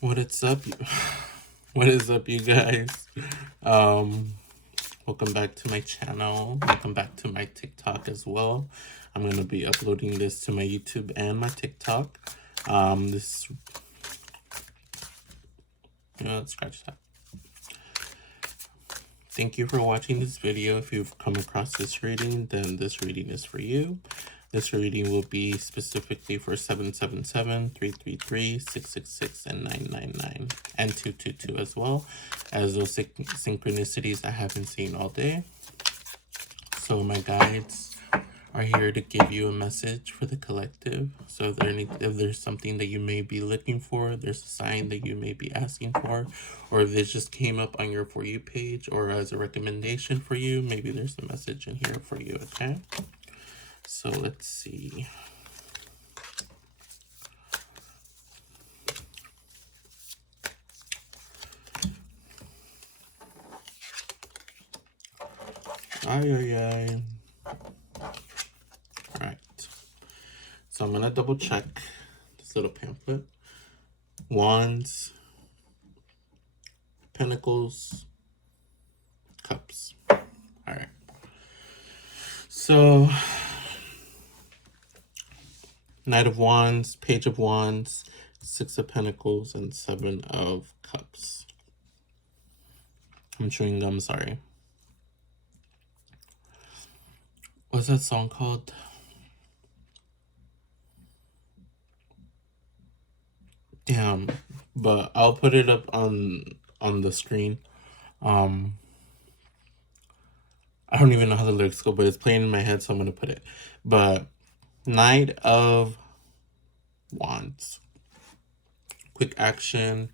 What is up? What is up, you guys? Um, Welcome back to my channel. Welcome back to my TikTok as well. I'm gonna be uploading this to my YouTube and my TikTok. This, let's scratch that. Thank you for watching this video. If you've come across this reading, then this reading is for you. This reading will be specifically for 777, 333, 666, and 999, and 222 as well, as those synchronicities I haven't seen all day. So my guides are here to give you a message for the collective. So if there's something that you may be looking for, there's a sign that you may be asking for, or if this just came up on your For You page or as a recommendation for you, maybe there's a message in here for you, okay? So let's see. Ay. Alright. So I'm gonna double check this little pamphlet. Wands, Pentacles, Cups. Alright. So Knight of Wands, Page of Wands, Six of Pentacles, and Seven of Cups. I'm chewing gum, sorry. What's that song called? Damn, but I'll put it up on the screen. I don't even know how the lyrics go, but it's playing in my head, so I'm gonna put it. But Knight of Wands, quick action,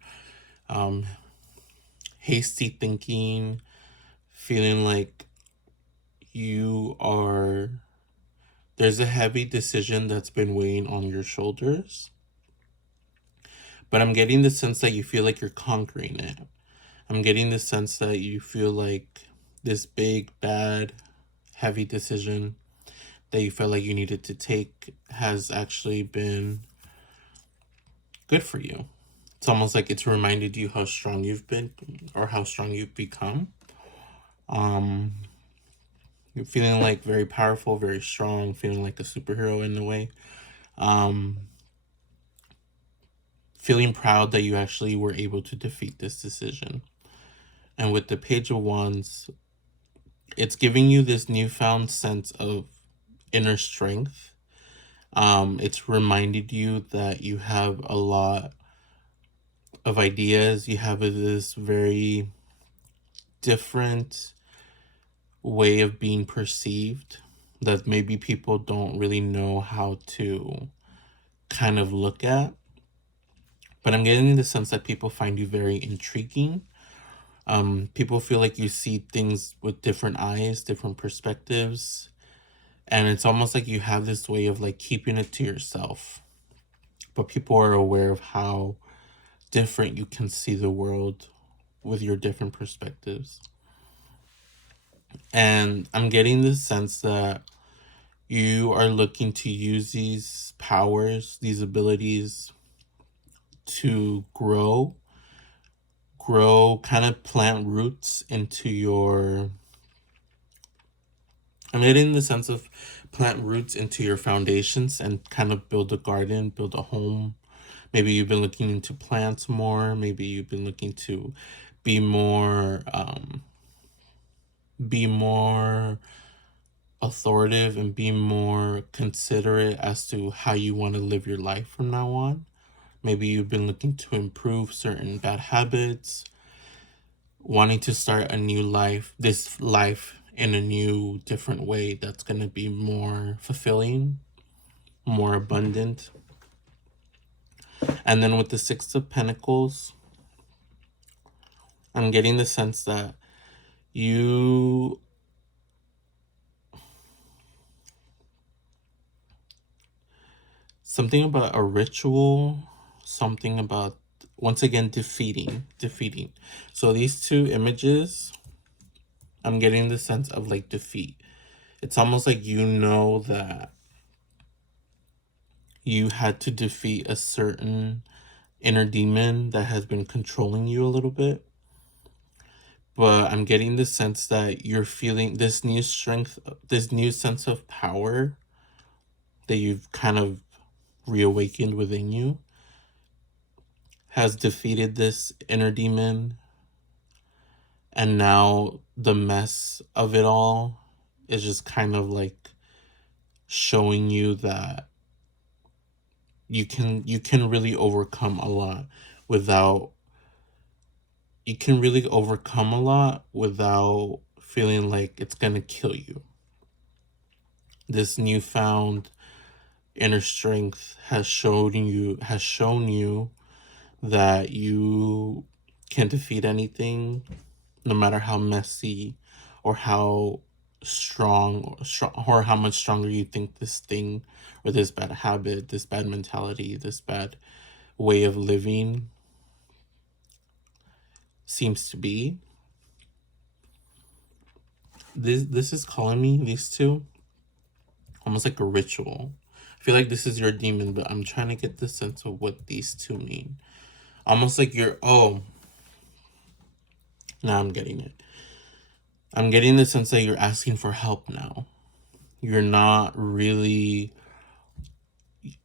hasty thinking, feeling like there's a heavy decision that's been weighing on your shoulders, but I'm getting the sense that you feel like you're conquering it. I'm getting the sense that you feel like this big, bad, heavy decision that you felt like you needed to take has actually been good for you. It's almost like it's reminded you how strong you've been or how strong you've become. You're feeling like very powerful, very strong, feeling like a superhero in a way. Feeling proud that you actually were able to defeat this decision. And with the Page of Wands, it's giving you this newfound sense of inner strength. It's reminded you that you have a lot of ideas. You have this very different way of being perceived that maybe people don't really know how to kind of look at. But I'm getting the sense that people find you very intriguing. People feel like you see things with different eyes, different perspectives. And it's almost like you have this way of like keeping it to yourself. But people are aware of how different you can see the world with your different perspectives. And I'm getting the sense that you are looking to use these powers, these abilities to grow, kind of plant roots into your... I'm getting the sense of plant roots into your foundations and kind of build a garden, build a home. Maybe you've been looking into plants more. Maybe you've been looking to be more authoritative and be more considerate as to how you want to live your life from now on. Maybe you've been looking to improve certain bad habits, wanting to start a new life, this life in a new, different way that's going to be more fulfilling, more abundant. And then with the Six of Pentacles, I'm getting the sense that something about a ritual, something about, once again, defeating. So these two images, I'm getting the sense of like defeat. It's almost like you know that you had to defeat a certain inner demon that has been controlling you a little bit. But I'm getting the sense that you're feeling this new strength, this new sense of power that you've kind of reawakened within you has defeated this inner demon. And now the mess of it all is just kind of like showing you that you can really overcome a lot without you can really overcome a lot without feeling like it's gonna kill you. This newfound inner strength has shown you that you can defeat anything, no matter how messy or how strong or how much stronger you think this thing or this bad habit, this bad mentality, this bad way of living seems to be. This is calling me, these two, almost like a ritual. I feel like this is your demon, but I'm trying to get the sense of what these two mean. Almost like now I'm getting it. I'm getting the sense that you're asking for help now. You're not really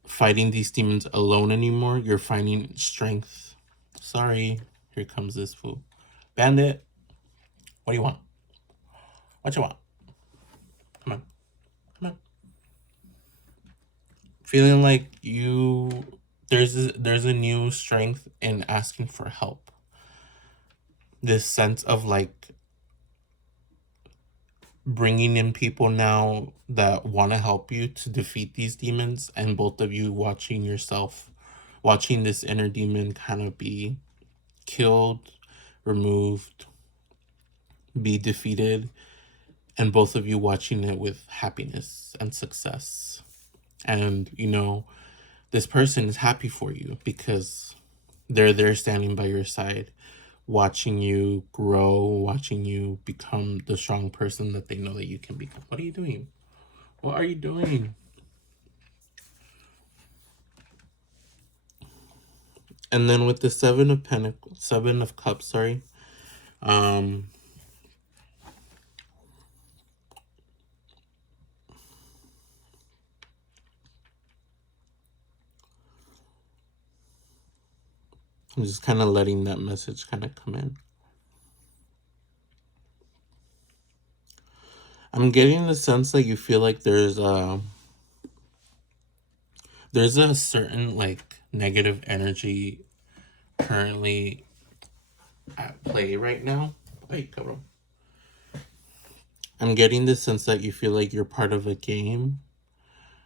fighting these demons alone anymore. You're finding strength. Sorry, here comes this fool. Bandit, what do you want? What you want? Come on, come on. Feeling like there's a new strength in asking for help. This sense of like bringing in people now that want to help you to defeat these demons, and both of you watching this inner demon kind of be killed, removed, be defeated, and both of you watching it with happiness and success. And this person is happy for you because they're there standing by your side, watching you grow, watching you become the strong person that they know that you can become. What are you doing? What are you doing? And then with the Seven of Cups, sorry. I'm just kind of letting that message kind of come in. I'm getting the sense that you feel like there's a certain like negative energy currently at play right now. Wait, come on. I'm getting the sense that you feel like you're part of a game,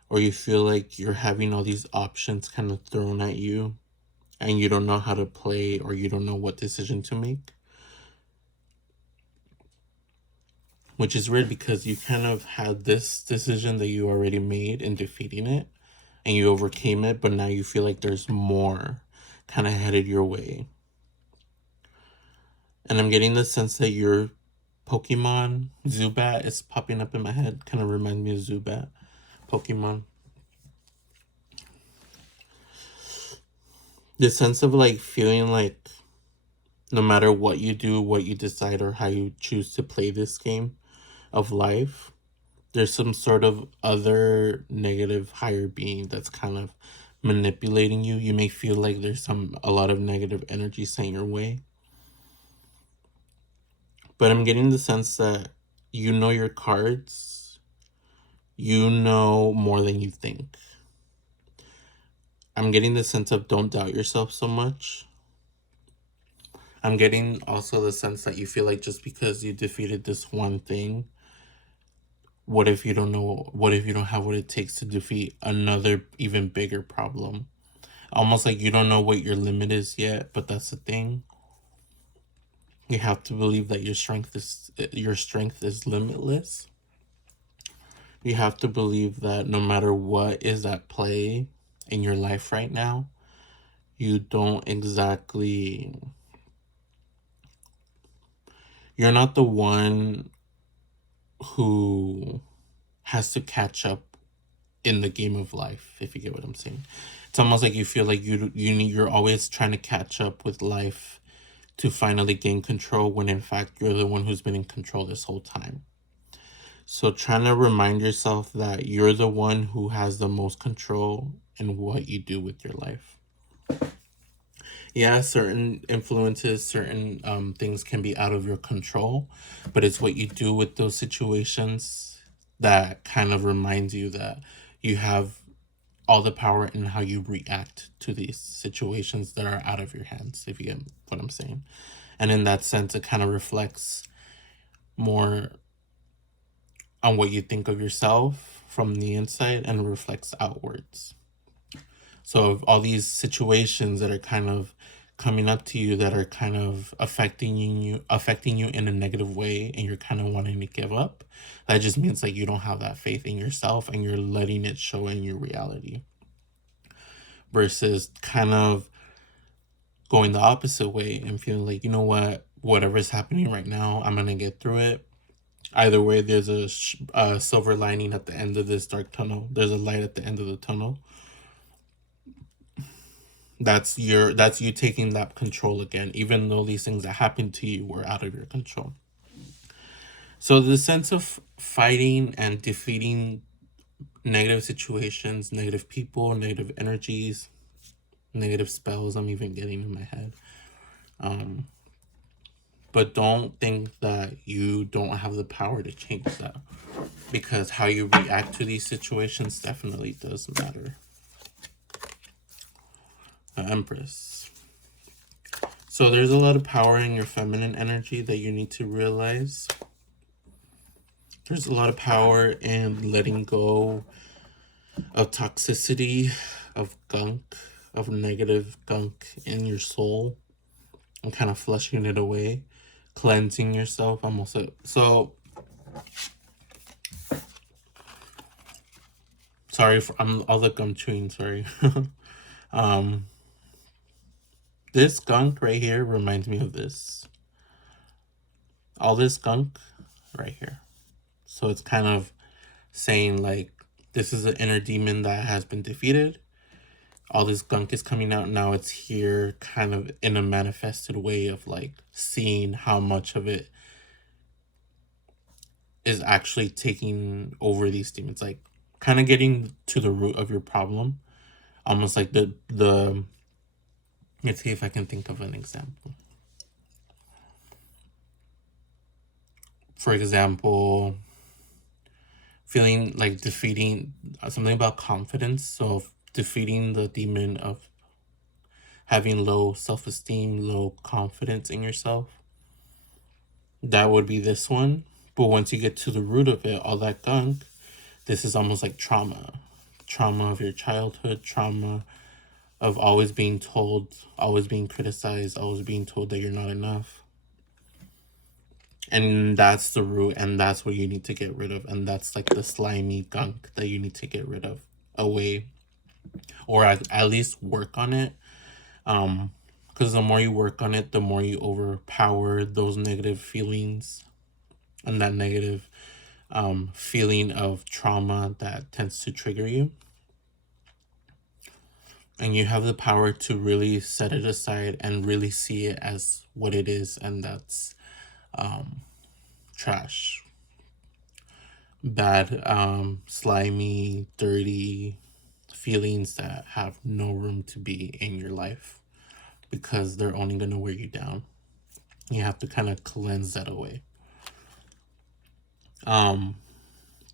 or you feel like you're having all these options kind of thrown at you, and you don't know how to play, or you don't know what decision to make. Which is weird because you kind of had this decision that you already made in defeating it, and you overcame it, but now you feel like there's more kind of headed your way. And I'm getting the sense that your Pokemon, Zubat, is popping up in my head. Kind of reminds me of Zubat, Pokemon. The sense of like feeling like no matter what you do, what you decide, or how you choose to play this game of life, there's some sort of other negative higher being that's kind of manipulating you. You may feel like there's a lot of negative energy sent your way. But I'm getting the sense that you know your cards. You know more than you think. I'm getting the sense of don't doubt yourself so much. I'm getting also the sense that you feel like just because you defeated this one thing, what if you don't have what it takes to defeat another even bigger problem? Almost like you don't know what your limit is yet, but that's the thing. You have to believe that your strength is limitless. You have to believe that no matter what is at play in your life right now, you don't exactly you're not the one who has to catch up in the game of life, if you get what I'm saying. It's almost like you feel like you're always trying to catch up with life to finally gain control, when in fact you're the one who's been in control this whole time. So trying to remind yourself that you're the one who has the most control in what you do with your life. Yeah, certain influences, certain things can be out of your control, but it's what you do with those situations that kind of reminds you that you have all the power in how you react to these situations that are out of your hands, if you get what I'm saying. And in that sense, it kind of reflects more on what you think of yourself from the inside and reflects outwards. So all these situations that are kind of coming up to you that are kind of affecting you in a negative way, and you're kind of wanting to give up, that just means like you don't have that faith in yourself and you're letting it show in your reality, versus kind of going the opposite way and feeling like, you know what, whatever's happening right now, I'm gonna get through it. Either way, there's a silver lining at the end of this dark tunnel. There's a light at the end of the tunnel. That's you taking that control again, even though these things that happened to you were out of your control. So the sense of fighting and defeating negative situations, negative people, negative energies, negative spells I'm even getting in my head. But don't think that you don't have the power to change that, because how you react to these situations definitely does matter. Empress. So there's a lot of power in your feminine energy that you need to realize. There's a lot of power in letting go of toxicity, of gunk, of negative gunk in your soul, and kind of flushing it away, cleansing yourself. So sorry for I'll look, I'm chewing, sorry. This gunk right here reminds me of this. All this gunk right here. So it's kind of saying like, this is an inner demon that has been defeated. All this gunk is coming out. Now it's here kind of in a manifested way of like seeing how much of it is actually taking over these demons. Like kind of getting to the root of your problem. Almost like the let's see if I can think of an example. For example, feeling like defeating something about confidence. So defeating the demon of having low self-esteem, low confidence in yourself. That would be this one. But once you get to the root of it, all that gunk, this is almost like trauma. Trauma of your childhood, trauma of always being told, always being criticized, always being told that you're not enough. And that's the root, and that's what you need to get rid of. And that's like the slimy gunk that you need to get rid of away, or at least work on it. Because the more you work on it, the more you overpower those negative feelings and that negative feeling of trauma that tends to trigger you. And you have the power to really set it aside and really see it as what it is, and that's trash. Bad, slimy, dirty feelings that have no room to be in your life, because they're only going to wear you down. You have to kind of cleanse that away.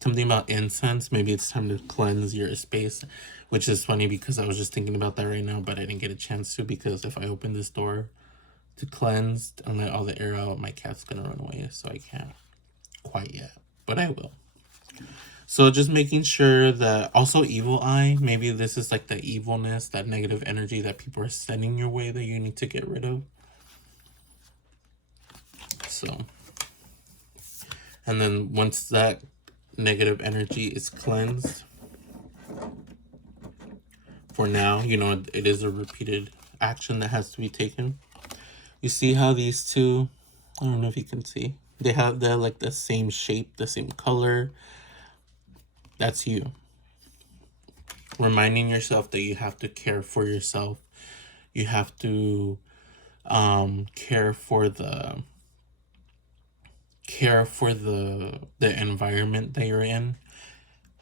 Something about incense. Maybe it's time to cleanse your space, which is funny because I was just thinking about that right now, but I didn't get a chance to, because if I open this door to cleanse and let all the air out, my cat's gonna run away, so I can't quite yet, but I will. So just making sure that, also evil eye, maybe this is like the evilness, that negative energy that people are sending your way that you need to get rid of. So, and then once that negative energy is cleansed, for now, you know, it is a repeated action that has to be taken. You see how these two, I don't know if you can see, they're like the same shape, the same color. That's you. reminding yourself that you have to care for yourself. You have to care for the environment that you're in.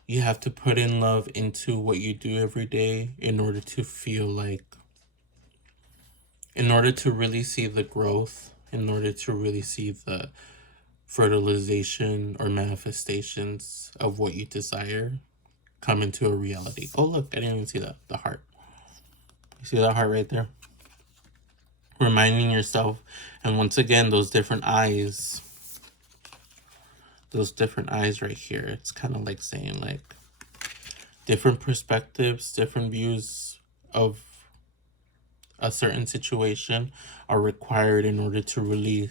You have to put in love into what you do every day in order to feel like, in order to really see the growth, in order to really see the fertilization or manifestations of what you desire come into a reality. Oh, look, I didn't even see that. The heart. You see that heart right there? Reminding yourself, and once again, those different eyes right here. It's kind of like saying, like, different perspectives, different views of a certain situation are required in order to really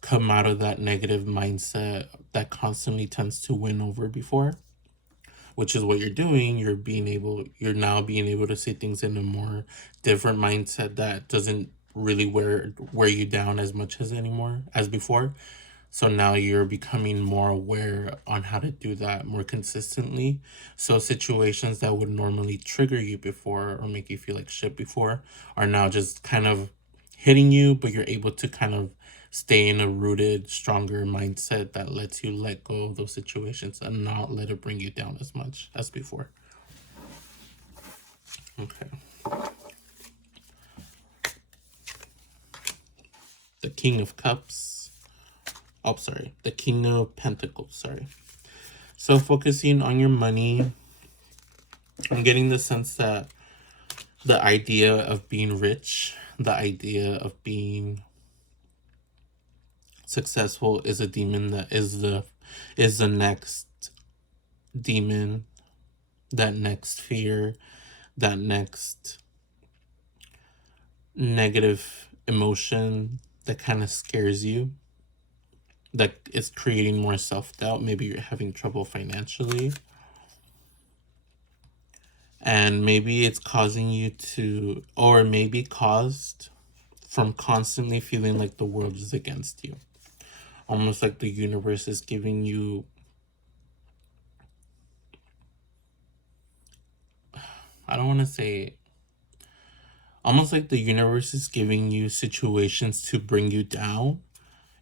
come out of that negative mindset that constantly tends to win over before, which is what you're doing. You're now being able to see things in a more different mindset that doesn't really wear you down as much as before. So now you're becoming more aware on how to do that more consistently. So situations that would normally trigger you before or make you feel like shit before are now just kind of hitting you, but you're able to kind of stay in a rooted, stronger mindset that lets you let go of those situations and not let it bring you down as much as before. Okay. The King of Cups. Oh, sorry. The King of Pentacles. Sorry. So focusing on your money, I'm getting the sense that the idea of being rich, the idea of being successful is a demon that is the next demon, that next fear, that next negative emotion that kind of scares you, that is creating more self-doubt. Maybe you're having trouble financially, and maybe it's causing you to, or maybe caused from constantly feeling like the world is against you. Almost like the universe is giving you, I don't want to say, almost like the universe is giving you situations to bring you down,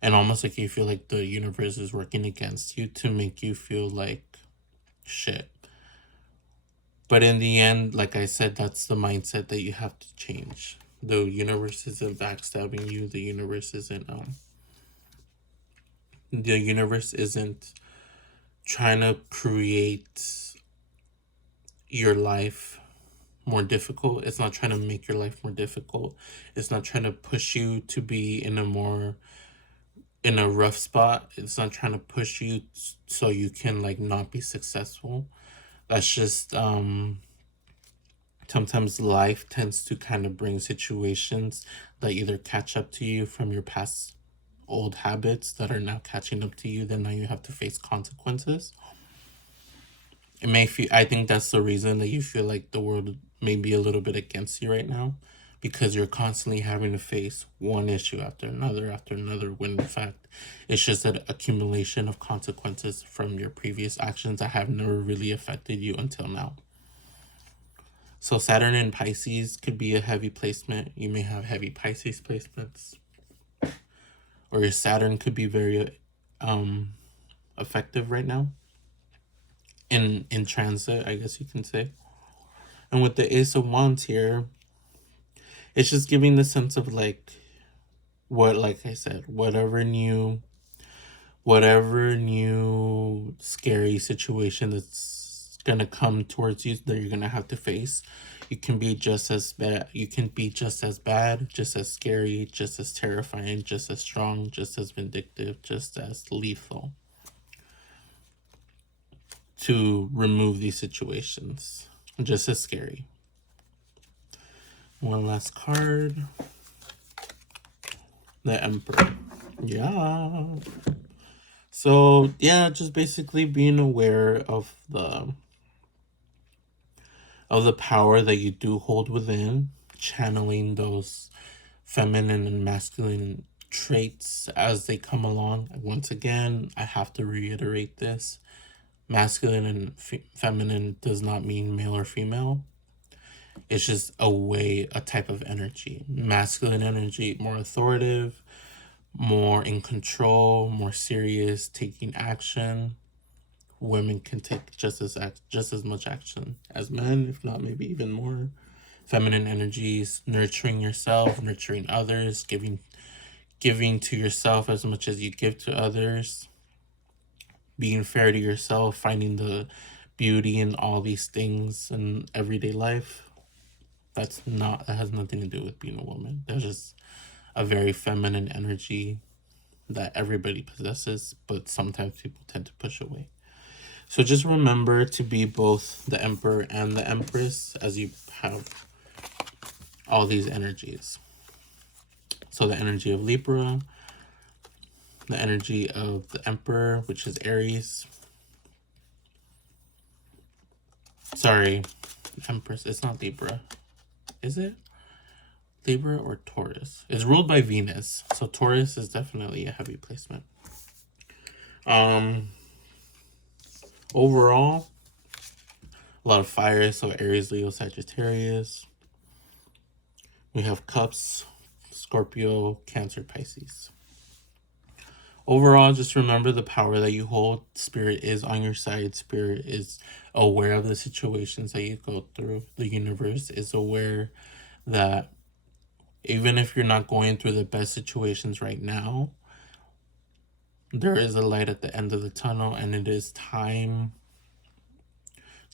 and almost like you feel like the universe is working against you to make you feel like shit. But in the end, like I said, that's the mindset that you have to change. The universe isn't backstabbing you. The universe isn't trying to create your life more difficult. It's not trying to make your life more difficult. It's not trying to push you to be in a rough spot. It's not trying to push you so you can like not be successful. That's just sometimes life tends to kind of bring situations that either catch up to you from your past old habits that are now catching up to you, then now you have to face consequences. I think that's the reason that you feel like the world may be a little bit against you right now, because you're constantly having to face one issue after another, when in fact it's just an accumulation of consequences from your previous actions that have never really affected you until now. So Saturn in Pisces could be a heavy placement. You may have heavy Pisces placements, or your Saturn could be very effective right now in transit, I guess you can say. And with the Ace of Wands here, it's just giving the sense of like I said, whatever new scary situation that's gonna come towards you that you're gonna have to face, you can be just as bad, just as scary, just as terrifying, just as strong, just as vindictive, just as lethal to remove these situations. Just as scary. One last card. The Emperor. Yeah. So yeah, just basically being aware of the power that you do hold within, channeling those feminine and masculine traits as they come along. Once again, I have to reiterate this. Masculine and feminine does not mean male or female. It's just a type of energy. Masculine energy, more authoritative, more in control, more serious, taking action. Women can take just as much action as men, if not maybe even more. Feminine energies, nurturing yourself, nurturing others, giving to yourself as much as you give to others, being fair to yourself, finding the beauty in all these things in everyday life. That has nothing to do with being a woman. That's just a very feminine energy that everybody possesses, but sometimes people tend to push away. So just remember to be both the Emperor and the Empress as you have all these energies. So the energy of Libra, the energy of the Emperor, which is Aries. Sorry, Empress, it's not Libra. Is it? Libra or Taurus? It's ruled by Venus, so Taurus is definitely a heavy placement. Overall, a lot of fire, so Aries, Leo, Sagittarius. We have Cups, Scorpio, Cancer, Pisces. Overall, just remember the power that you hold. Spirit is on your side. Spirit is aware of the situations that you go through. The universe is aware that even if you're not going through the best situations right now, there is a light at the end of the tunnel, and it is time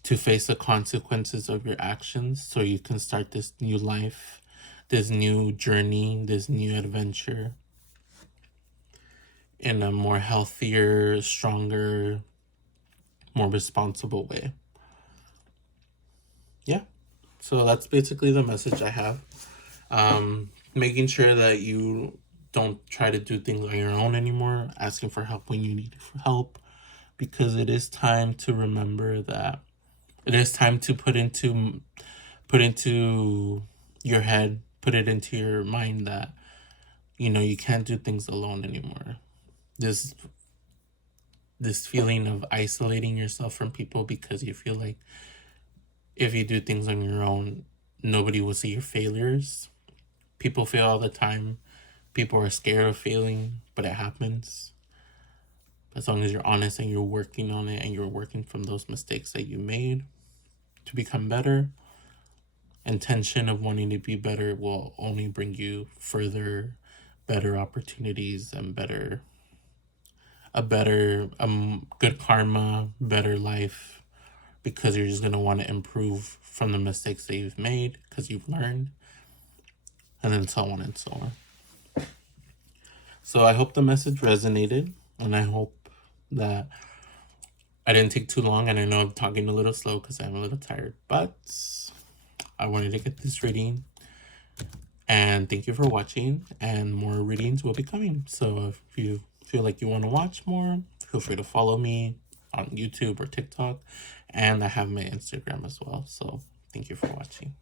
to face the consequences of your actions so you can start this new life, this new journey, this new adventure in a more healthier, stronger, more responsible way. Yeah. So that's basically the message I have. Making sure that you don't try to do things on your own anymore, asking for help when you need help, because it is time to remember that it is time to put into your head, put it into your mind that, you can't do things alone anymore. This feeling of isolating yourself from people because you feel like if you do things on your own, nobody will see your failures. People fail all the time. People are scared of failing, but it happens. As long as you're honest and you're working on it and you're working from those mistakes that you made to become better, intention of wanting to be better will only bring you further, better opportunities and good karma, better life, because you're just going to want to improve from the mistakes that you've made because you've learned, and then so on and so on. So I hope the message resonated, and I hope that I didn't take too long, and I know I'm talking a little slow because I'm a little tired, but I wanted to get this reading. And thank you for watching, and more readings will be coming. So if you feel like you want to watch more, feel free to follow me on YouTube or TikTok, and I have my Instagram as well. So thank you for watching.